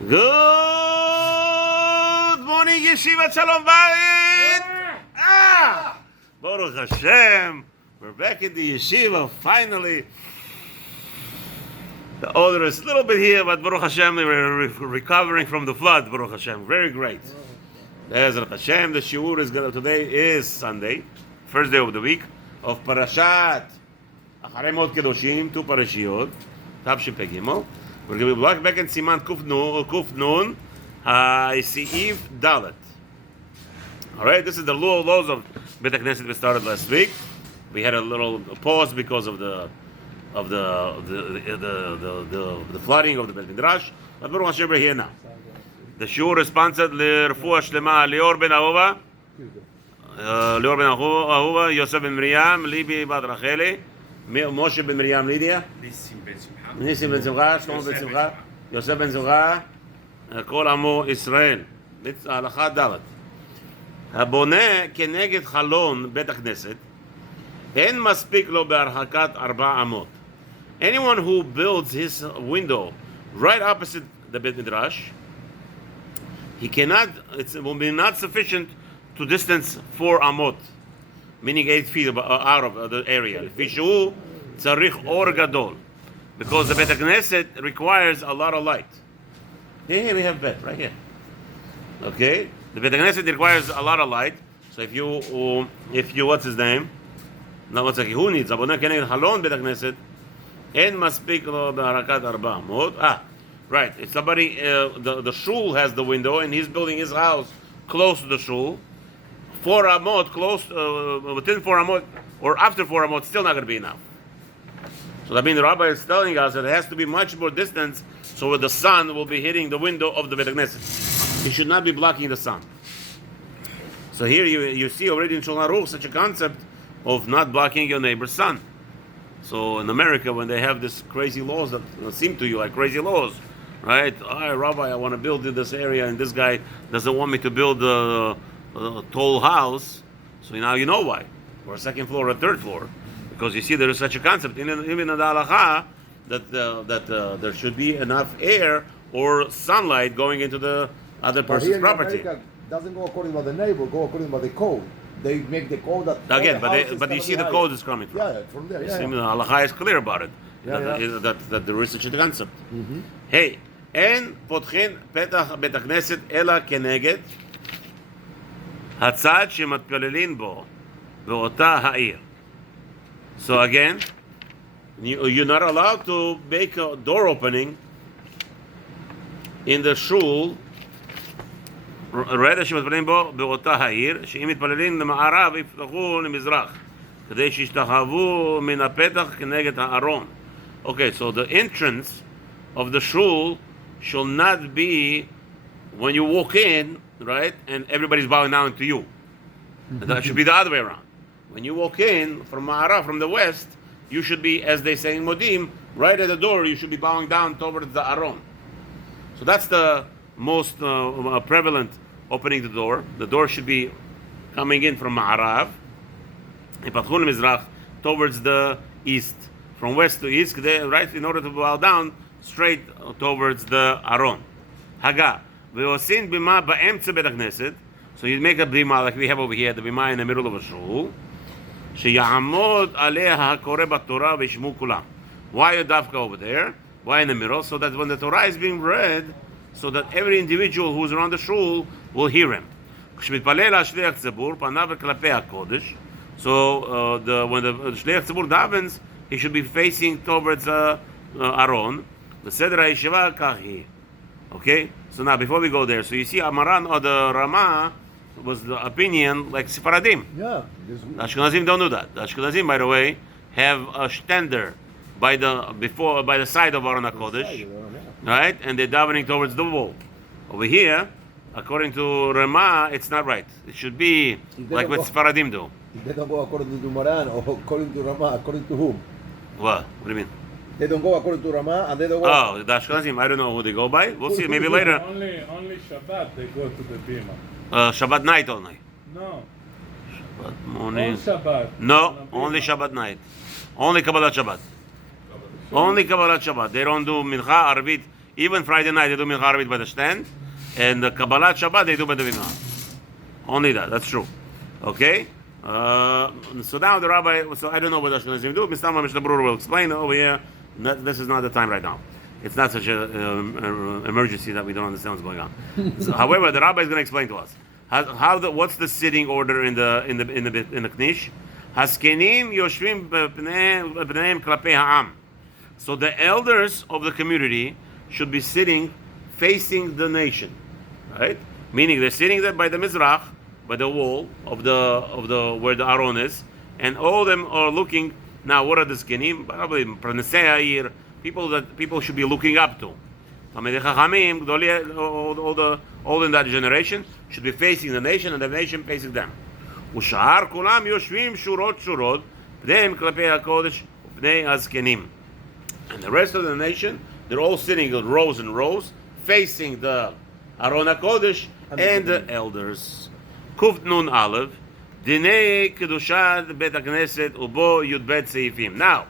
Good morning, Yeshiva Shalom Bayit. Baruch Hashem. We're back in the yeshiva finally. The odor is a little bit here, but Baruch Hashem, we're recovering from the flood. Baruch Hashem, very great. Baruch Hashem, the shiur is today is Sunday, first day of the week of Parashat Acharei Mot Kedoshim, two parashiyot, Tav Shin Pei Gimel. We're going to be back in Siman Kuf Nun, Seif Dalet. All right, this is the laws of Beit HaKnesset we started last week. We had a little pause because of the flooding of the Beit Midrash. But Baruch Hashem, we're here now. The shiur is sponsored L'Refuah Shlema Lior Ben Ahuva, Yosef Ben Miriam, Libi Bat Racheli, Moshe Ben Miriam Lydia, ניסים בן שמחה, שלמה בן שמחה, יוסף בן שמחה, כל עמו ישראל. הלכה ד' הבונה כנגד חלון בית הכנסת, אין מספיק לו בהרחקת 4 אמות. Anyone who builds his window right opposite the Beit Midrash, he cannot, it will be not sufficient to distance 4 amot, meaning 8 feet out of the area. לפי שהוא צריך אור גדול. Because the Beit HaKnesset requires a lot of light. Here we have Bet, right here. Okay? The Beit HaKnesset requires a lot of light. So if you, what's his name? Now what's like, who needs? Aboneh keneged halon Beit HaKnesset. En maspik lo beharakat 4 amot. Right. If somebody, the shul has the window and he's building his house close to the shul, 4 amot, close, within 4 amot, or after 4 amot, still not going to be enough. So that means the rabbi is telling us that it has to be much more distance so the sun will be hitting the window of the Beit HaKnesset. It should not be blocking the sun. So here you see already in Shulchan Aruch such a concept of not blocking your neighbor's sun. So in America, when they have this crazy laws that seem to you like crazy laws, right? Rabbi, I want to build in this area and this guy doesn't want me to build a tall house. So now you know why. Or a second floor or a third floor. Because you see there is such a concept even in the halacha that there should be enough air or sunlight going into the other person's property. America doesn't go according to the neighbor, go according to the code. They make the code that again, but you see the code is coming from. Yeah, from there. Yeah, the halacha is clear about it. That there is such a concept. Hey, אין פותחין פתח בית הכנסת אלא כנגד הצד שמתפללים בו באותה העיר. So again, you're not allowed to make a door opening in the shul, ראית שמתפללים בו באותה העיר, שאם מתפללים למערב יפתחו למזרח, כדי שישתחוו מן הפתח כנגד הארון. Okay, so the entrance of the shul shall not be when you walk in, right, and everybody's bowing down to you. That should be the other way around. When you walk in from Ma'arav, from the west, you should be, as they say in Modim, right at the door, you should be bowing down towards the Aron. So that's the most prevalent opening the door. The door should be coming in from Ma'arav, towards the east. From west to east, right, in order to bow down straight towards the Aron. Haga. Ve'osin bima ba'emtze Beit HaKnesset. So you make a bima like we have over here, the bima in the middle of a shul. שיעמוד עליה הקורא בתורה וישמעו כולם. Why דווקא over there? Why in the middle? So that when the Torah is being read, so that every individual who's around the shul will hear him. כשמתפלל השליח ציבור, פניו כלפי הקודש. So when the שליח ציבור davens, he should be facing towards Aron. בסדר הישיבה כך היא. Okay? So now before we go there, so you see Amaran or the Rama was the opinion like Sephardim. Yeah. The Ashkenazim don't do that. The Ashkenazim, by the way, have a stender by the side of Aron HaKodesh, right? And they're davening towards the wall. Over here, according to Rama, it's not right. It should be like what Sephardim do. They don't go according to Maran or according to Rama, according to whom? What do you mean? They don't go according to Rama and they don't go... Oh, the Ashkenazim, I don't know who they go by. We'll see, maybe later. Only Shabbat they go to the Bima. Shabbat night only. No. Shabbat morning. On Shabbat. No, only Shabbat night. Only Kabbalat Shabbat. Only Kabbalat Shabbat. They don't do Mincha, Arvit, Even Friday night they do mincha Arabit by the stand, and the Kabbalat Shabbat they do by the mincha. Only that. That's true. Okay. So now the rabbi. So I don't know what Ashkenazim do. Mr. Mishnah Berurah will explain over here. This is not the time right now. It's not such an emergency that we don't understand what's going on. So, however, the rabbi is going to explain to us what's the sitting order in the knish. Haskenim yoshvim b'pneim klapei ha'am. So the elders of the community should be sitting facing the nation, right? Meaning they're sitting there by the mizrach, by the wall of the where the aron is, and all of them are looking. Now, what are the skenim? Probably praneseir, people that people should be looking up to. Talmidei Chachamim, all in that generation should be facing the nation, and the nation facing them. Ushar kulam yoshvim shurot shurot, pneim klapei hakodesh pnei hazkenim. And the rest of the nation, they're all sitting in rows and rows, facing the Aron HaKodesh and the elders. Kuf Nun Aleph, Dinei Kedushat Bet HaKnesset Ubo Yud Bet Seifim. Now,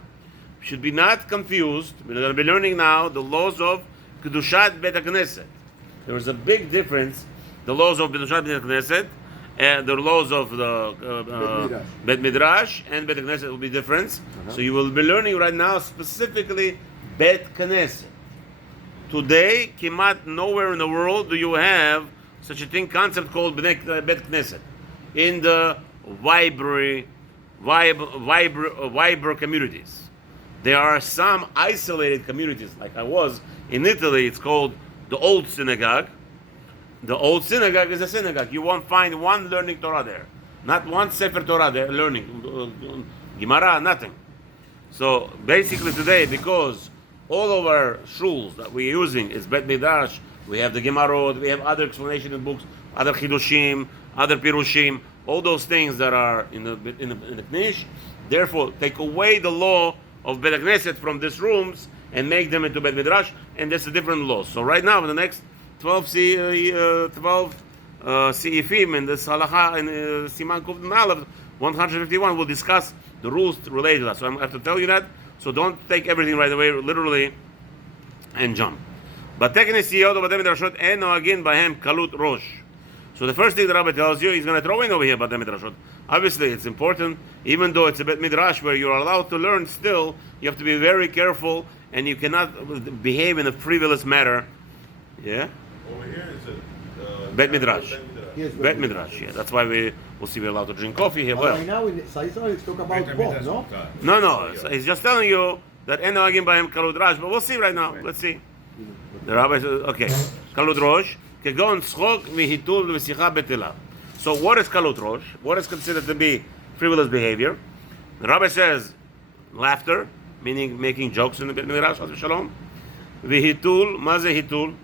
should be not confused. We're going to be learning now the laws of Kedushat Bet HaKnesset. There is a big difference. The laws of Kedushat Bet HaKnesset and the laws of the Bet Midrash and Bet Knesset will be different. So you will be learning right now specifically Bet Knesset. Today, kimat nowhere in the world do you have such a concept called Bet Knesset. In the Weiber communities. There are some isolated communities, like I was in Italy. It's called the Old Synagogue. The Old Synagogue is a synagogue. You won't find one learning Torah there. Not one Sefer Torah there learning. Gemara, nothing. So basically today, because all of our shuls that we're using is Bet Midrash, we have the Gemarot, we have other explanation in books, other Chidushim, other Pirushim, all those things that are in the Knish. Therefore, take away the law of Bet Knesset from these rooms and make them into Bet Midrash, and that's a different law. So right now, in the next 12 Seifim in this Halacha in Siman Kuf Aleph 151 will discuss the rules related to that. So I have to tell you that. So don't take everything right away, literally, and jump. But technically, bahem kalut rosh. So the first thing the rabbi tells you, he's going to throw in over here batem midrashot. Obviously, it's important, even though it's a bet midrash where you're allowed to learn. Still, you have to be very careful, and you cannot behave in a frivolous manner. Yeah. Over here is a Bet Midrash. Yes, Bet Midrash, yeah. That's why we'll see we're allowed to drink coffee here. Well, right now in Saisa, it's talk about both, no? no. He's just telling you that en noagim bahem kalud rosh, but we'll see right now. Let's see. The rabbi says, okay, kalud rosh, kegon tzchok v'hitul v'sicha betela. So what is kalud rosh? What is considered to be frivolous behavior? The rabbi says laughter, meaning making jokes in the Bet Midrash, shalom. V'hitul, ma ze hitul?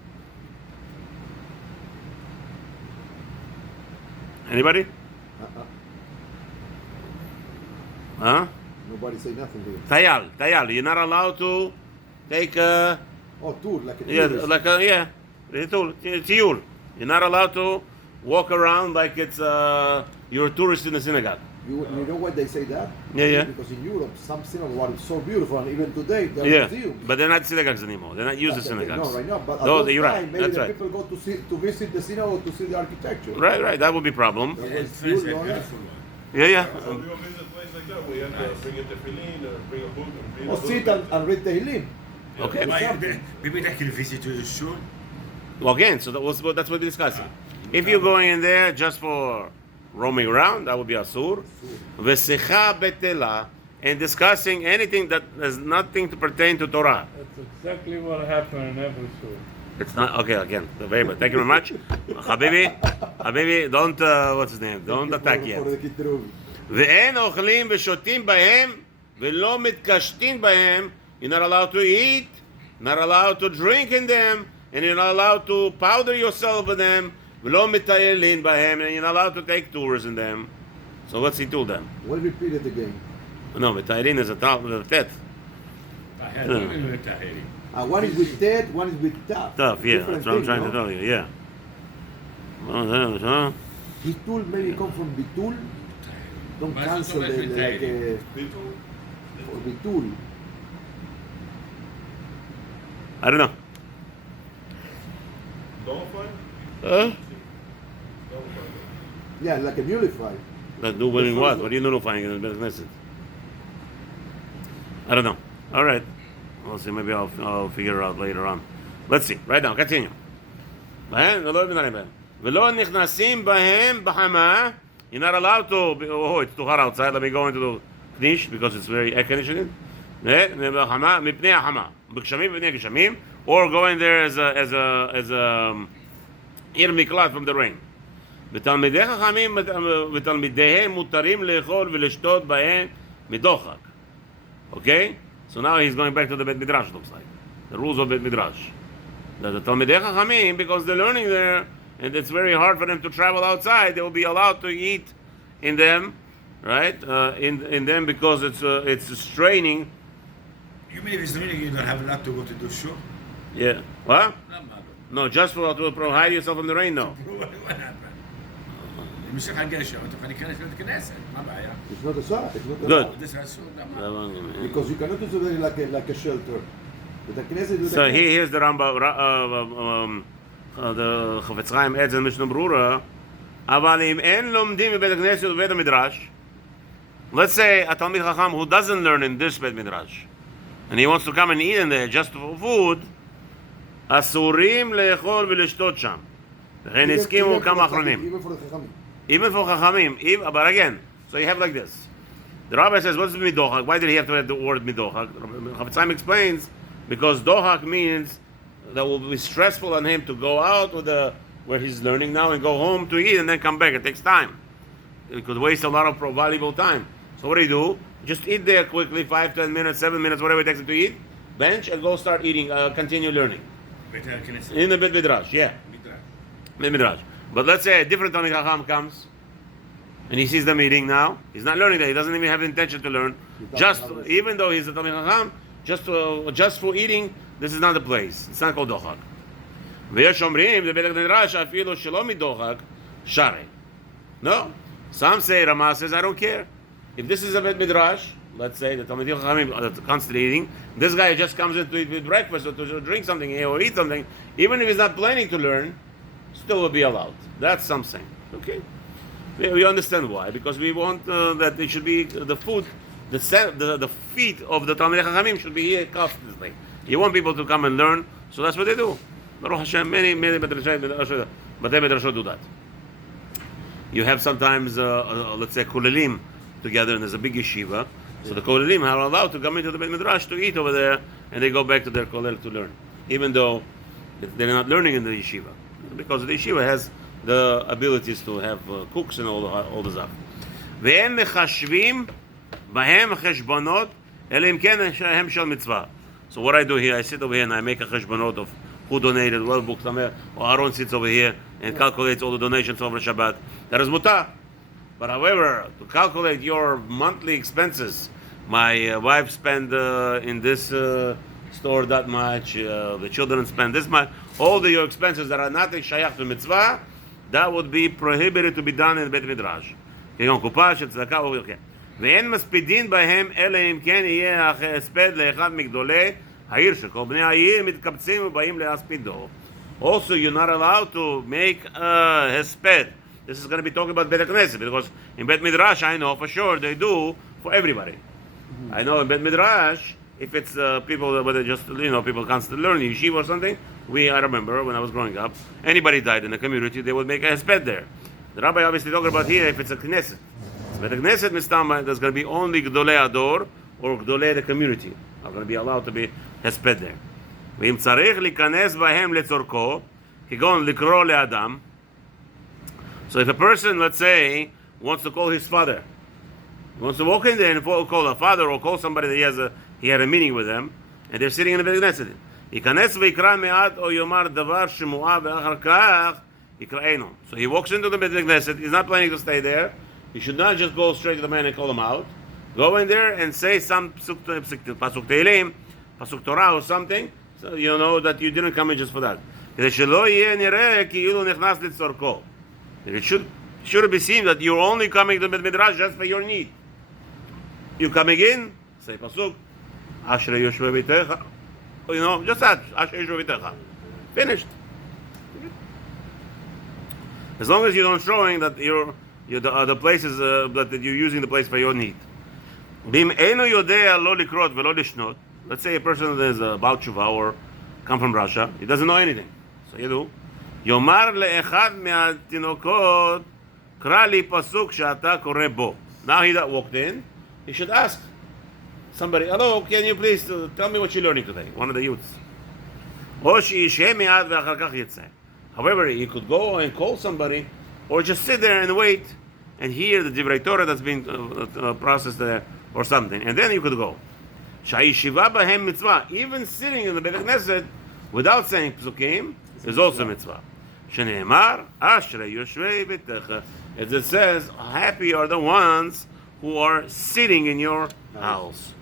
Anybody? Huh? Nobody say nothing to you. Tayal. You're not allowed to take a... Oh, tour, like a tour. Tiyul. You're not allowed to walk around like it's you're a tourist in the synagogue. You know why they say that? Yeah. Because in Europe, some synagogues are so beautiful, and even today, they're museums. But they're not synagogues anymore. They're not used as synagogues. No, right now. But at No, those you're time, right. maybe That's the right. people go to visit the synagogue to see the architecture. Right. That would be a problem. That was It's beautiful, yeah. Yeah. So we go visit a place like that, we have to bring a tefillin or bring a book and read a Or book. sit and read Tehillim. Okay. Maybe they can visit to the shul. Well, again, so that's what we're discussing. If you're going in there just for roaming around, that would be asur. V'secha betela, and discussing anything that has nothing to pertain to Torah. That's exactly what happened in every shul. It's not okay. Again, very good. Thank you very much, Habibi. Don't what's his name? Don't attack yet. Ve'en ochlim v'shotim bahem ve'lo mitkashtin bahem. You're not allowed to eat, not allowed to drink in them, and you're not allowed to powder yourself in them. Ve'lo mitayelin bahem, and you're not allowed to take tours in them. So what's he told them? Well, repeat it again. No, mitayelin is a tet. One is with Ted, one is with Taf. Tough, yeah. Different That's what I'm thing, trying to no? tell you. Yeah. Huh? Bitul maybe come from Bitul. Don't cancel the like or Bitul. I don't know. Nullify? Huh? Yeah, like a nullify. Like doing what? What are you nullifying in the Bet Knesset? I don't know. All right. We'll see. Maybe I'll figure it out later on. Let's see. Right now, continue. ולא נכנסים בהם בחמה. You're not allowed to. Oh, it's too hot outside. Let me go into the knish because it's very air conditioning. מפני החמה. בגשמים ובפני גשמים. Or go in there as a עיר מקלט from the rain. ותלמידי חכמים ותלמידיהם מותרים לאכול ולשתות בהם מדוחק. Okay? So now he's going back to the Bet Midrash, looks like. The rules of Bet Midrash. The Talmidei Chachamim, because they're learning there, and it's very hard for them to travel outside, they will be allowed to eat in them, right? In them because it's straining. You mean if it's raining, you don't have allowed to go to the shore? Yeah. What? No, No, just to hide yourself from the rain, no. what happened? مش هنجلس انت خليك كنس الكنيسه ما بعيا. It's not a side. It's not Good. allowed. This has so Because you cannot use it like a shelter. But the Knesset is So here's the the Chofetz Chaim adds in Mishnah Berurah, אבל אם אין לומדים בבית הכנסת ובבית המדרש, let's say a Talmid Chacham who doesn't learn in this Bet Midrash, and he wants to come and eat in there just for food, אסורים לאכול ולשתות שם. וכן הסכימו כמה אחרונים. Even for the Chachamim. Even for Chachamim, but again, so you have like this. The rabbi says, what's midochak? Why did he have to add the word midochak? Chofetz Chaim explains, because dochak means that will be stressful on him to go out with where he's learning now and go home to eat and then come back. It takes time. It could waste a lot of valuable time. So what do? Just eat there quickly, 5, 10 minutes, 7 minutes, whatever it takes him to eat, bench and go start eating, continue learning. In the Bet Midrash, yeah. Bet Midrash. But let's say a different Talmid Chacham comes and he sees them eating now. He's not learning that. He doesn't even have the intention to learn. Even though he's a Talmid Chacham, just for eating, this is not the place. It's not called dochak. ויש אומרים, בבית המדרש, אפילו שלא מדוחק, שרי. No. Some say, Rama says, I don't care. If this is a Bet Midrash, let's say the Talmidei Chachamim are constantly eating, this guy just comes in to eat with breakfast or to drink something or eat something, even if he's not planning to learn, still will be allowed. That's something. Okay? We understand why. Because we want that it should be the food, the feet of the Talmidei Chachamim should be here constantly. You want people to come and learn, so that's what they do. Baruch Hashem, many B'tei Midrashot do that. You have sometimes, let's say, Kolelim together, and there's a big yeshiva. So the Kolelim are allowed to come into the Bet Midrash to eat over there, and they go back to their Kolel to learn, even though they're not learning in the yeshiva, because the yeshiva has the abilities to have cooks and all the stuff. ואין מחשבים בהם חשבונות, אלא אם כן הם של מצווה. So what I do here, I sit over here and I make a cheshbonot of who donated, well booked, or Aaron sits over here and calculates all the donations over Shabbat. That is mutar. But however, to calculate your monthly expenses, my wife spent in this store that much, the children spend this much, all your expenses that are not shayach to mitzvah, that would be prohibited to be done in Bet Midrash. כגון קופה של צדקה וכו'. ואין מספידין בהם אלא אם כן יהיה הספד לאחד מגדולי העיר שכל בני העיר מתקבצים ובאים להספידו. Also, you're not allowed to make a hesped. This is going to be talking about Bet Knesset, because in Bet Midrash, I know for sure they do for everybody. I know in Bet Midrash, if it's people, whether just, people constantly learning yeshiva or something, I remember when I was growing up, anybody died in the community, they would make a hesped there. The rabbi obviously talking about here if it's a Knesset. Bet Knesset, Mistama, there's going to be only Gdolei Ador or Gdolei the community are going to be allowed to be hesped there. ואם צריך להיכנס בהם לצורכו, כגון לקרוא לאדם. So if a person, let's say, wants to call his father, he wants to walk in there and call a father or call somebody that he had a meeting with them, and they're sitting in the בית כנסת. ייכנס ויקרא מעט או יאמר דבר שמועה ואחר כך יקראנו. So he walks into the בית כנסת, he's not planning to stay there, he should not just go straight to the man and call him out. Go in there and say some pasuk Tehillim, pasuk Torah or something, so you know that you didn't come in just for that. כדי שלא יהיה נראה כאילו נכנס לצורכו. It should be seen that you're only coming to the Midrash just for your need. You coming in, say pasuk, Ashrei Yoshvei Bitecha. Just that, Ashrei Yoshvei Bitecha. Finished. As long as you don't showing that the place is that you're using the place for your need. Let's say a person that is about tshuva or come from Russia, he doesn't know anything. So you do. יאמר לאחד מהתינוקות, קרא לי פסוק שאתה קורא בו. Now he that walked in, he should ask somebody, hello, can you please tell me what you're learning today? One of the youths. או שישהה מעט ואחר כך יצא. However, he could go and call somebody, or just sit there and wait and hear the divrei Torah that's being processed there, or something, and then you could go. שהישיבה בהם מצווה. Even sitting in the Beit Knesset without saying psukim is also mitzvah. שנאמר, אשרי יושבי ביתך. As it says, happy are the ones who are sitting in your house.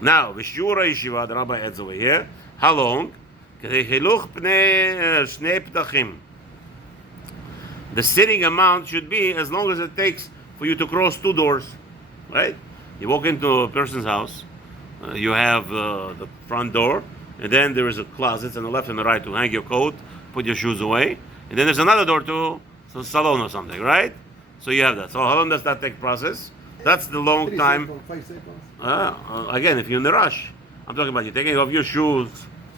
Now, v'shiur ha'yeshiva, the rabbi adds over here, how long? כדי חילוך פני שני פתחים. The sitting amount should be as long as it takes for you to cross two doors, right? You walk into a person's house, you have the front door, and then there is a closet on the left and the right to hang your coat, put your shoes away, and then there's another door to a salon or something, right? So you have that. So how long does that take process? That's the long 3 time. seconds, 5 seconds. Again, if you're in the rush, I'm talking about you taking off your shoes.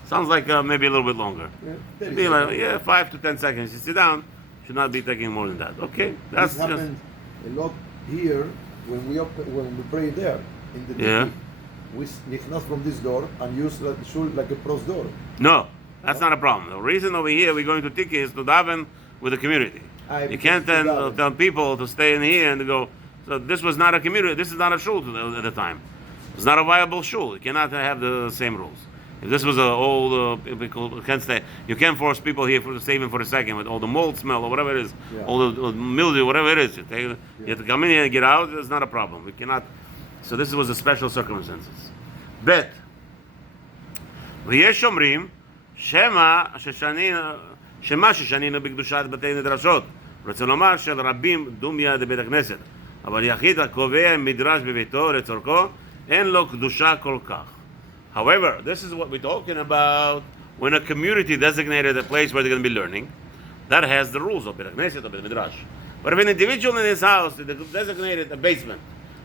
Sounds like maybe a little bit longer. Yeah, 30 Maybe like, seconds. 5 to 10 seconds. You sit down, should not be taking more than that. Okay, that's This just happens a lot here when we pray there in the Yeah. TV. We nichnas from this door and use the shul like a pros door. no. That's not a problem. The reason over here we're going to Tiki is to daven with the community. You can't then tell people to stay in here and to go. So this was not a community. This is not a shul at the time. It's not a viable shul. You cannot have the same rules. If this was an old, you can't stay. You can't force people here to stay even for a second with all the mold smell or whatever it is, Yeah. all the mildew, whatever it is. You have to come in here and get out. It's not a problem. We cannot. So this was a special circumstances. Bet. ויש אומרים שמה ששנינו בקדושת בתי מדרשות. רוצה לומר של רבים דומיה דבית הכנסת. אבל יחיד הקובע מדרש בביתו לצורכו, אין לו קדושה כל כך. However, this is what we're talking about when a community designated a place where they're going to be learning, that has the rules of Beit Knesset or Beit Midrash. But if an individual in his house designated a basement,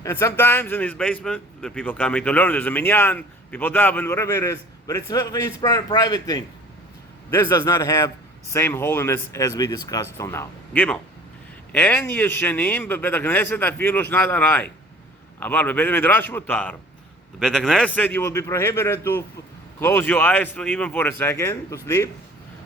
and sometimes in his basement, there are people coming to learn, there's a minyan, people daven, whatever it is, but it's his private thing. This does not have same holiness as we discussed till now. Gimel. אין ישנים בבית הכנסת אפילו שנת ארעי. אבל בבית המדרש מותר. בבית הכנסת you will be prohibited to close your eyes even for a second to sleep.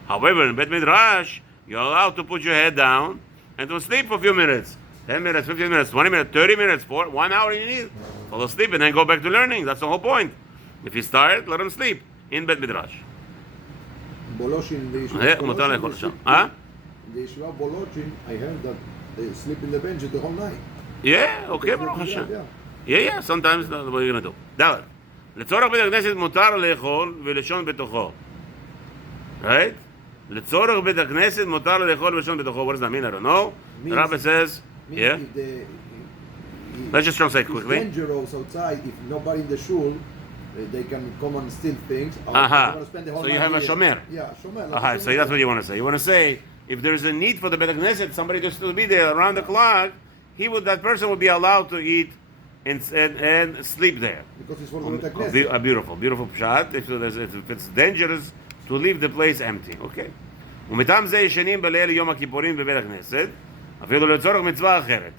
However, in בית מדרש you're allowed to put your head down and to sleep for a few minutes. 10 minutes, 15 minutes, 20 minutes, 30 minutes, 1 hour you need. Fall asleep and then go back to learning. That's the whole point. If he's tired, let him sleep in בית מדרש. Boloshin, the מותר לאכול שם. the Yeshiva Boloshin, I heard that they sleep in the bench the whole night. Yeah, okay, ברוך השם. Yeah. Yeah, sometimes that's what you're going to do. ד' לצורך בית הכנסת מותר לאכול ולשון בתוכו. Right? לצורך בית הכנסת מותר לאכול ולשון בתוכו. What does that mean? I don't know. The rabbi says, yeah? Let's just translate quickly. It's dangerous outside if nobody in the shul, they can come and steal things. So you have a shomer. Yeah, shomer. So that's what you want to say. You want to say, if there's a need for the Beit Knesset, somebody to still be there around the clock, that person would be allowed to eat and sleep there. Because it's for the Beit Knesset. A beautiful pshat. If it's dangerous to leave the place empty. Okay. ומטעם זה ישנים בליל יום הכיפורים בבית הכנסת, אפילו לצורך מצווה אחרת.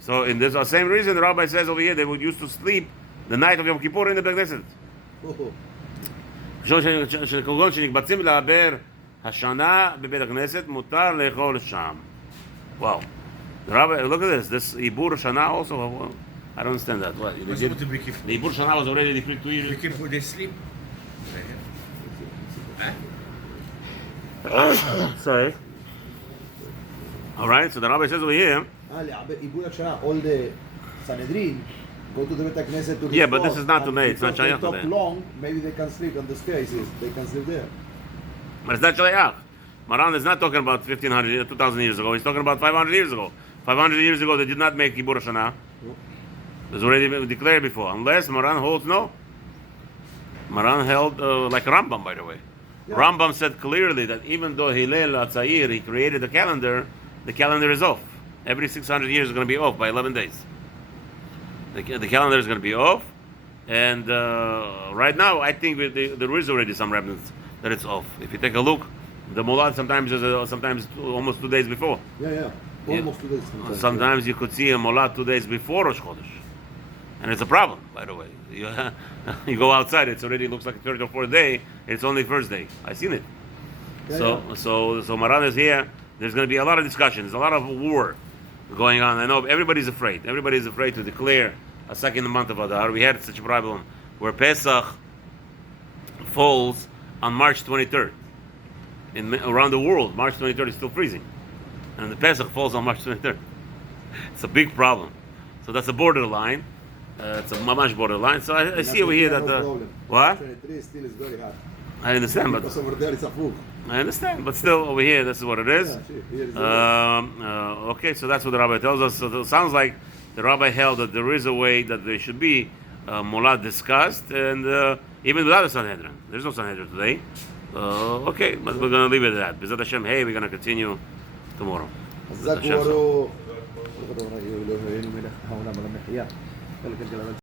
So in this same reason, the rabbi says over here, they would used to sleep the night of Yom Kippur in the Beit Knesset. כגון שנקבצים לעבר השנה בבית הכנסת, מותר לאכול שם. Wow. The rabbi, look at this Ibur Shana also, I don't understand that. What? What's with the Bikif? The Ibur Shana was already decreed 2 years. Bikif, they sleep. Sorry. All right, so the rabbi says over here. All the Sanhedrin go to the Beit Knesset to Yeah, but this is not today. It's not because they shayach talk today. long, maybe they can sleep on the spaces. They can sleep there. But it's not shayach. Maran is not talking about 1,500, 2,000 years ago. He's talking about 500 years ago. 500 years ago, they did not make Kibur Shana. It was already declared before. Unless Maran holds no. Maran held like Rambam, by the way. Rambam said clearly that even though Hillel Atzair, he created the calendar is off. Every 600 years is going to be off by 11 days. The calendar is going to be off, and right now I think there is already some remnants that it's off. If you take a look, the Molad sometimes is sometimes almost 2 days before. Yeah. Almost 2 days. Sometimes you could see a Molad 2 days before Rosh Chodesh, and it's a problem. By the way, you go outside, it's already looks like a third or fourth day. It's only first day. I seen it. So Maran is here. There's going to be a lot of discussion. There's a lot of war going on. I know everybody's afraid. Everybody's afraid to declare a second month of Adar. We had such a problem where Pesach falls on March 23rd. Around the world, March 23rd is still freezing, and the Pesach falls on March 23rd. It's a big problem. So that's a borderline. It's a mamash borderline. So I see over here that what? 23 still is very hot. I understand, but Because over there it's a food. I understand, but still over here, this is what it is. Okay, so that's what the rabbi tells us. So it sounds like the rabbi held that there is a way that there should be Molad discussed, and even without a Sanhedrin. There's no Sanhedrin today. Okay, but we're going to leave it at that. B'ezrat Hashem, hey, we're going to continue tomorrow. חזק וברוך.